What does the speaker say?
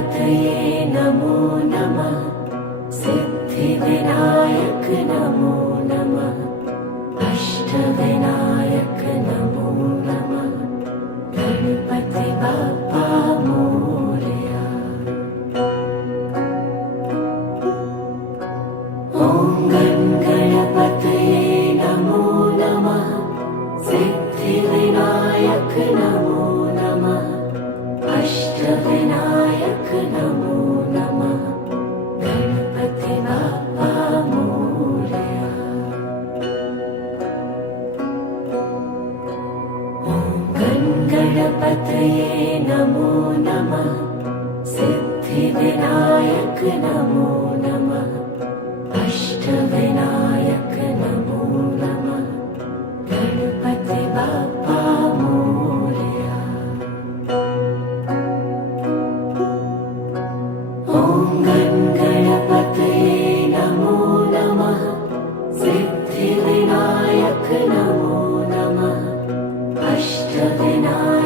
गणपतये नमो नमः। सिद्धिविनायक नमो नमः। अष्टविनायक नमो नमः। गणपति बाप्पा मोरया। ॐ गणपतये नमो नमः। सिद्धिविनायक नमो नमः। अष्टविनायक नमो नमः। गणपति बाप्पा मोरया। ॐ गणपतये नमो नमः। सिद्धिविनायक नमो नमः। अष्टविनायक नमो नमः। गणपति बाप्पा मोरया। ॐ गणपतये नमो नमः। सिद्धिविनायक नमो नमः। अष्टविनायक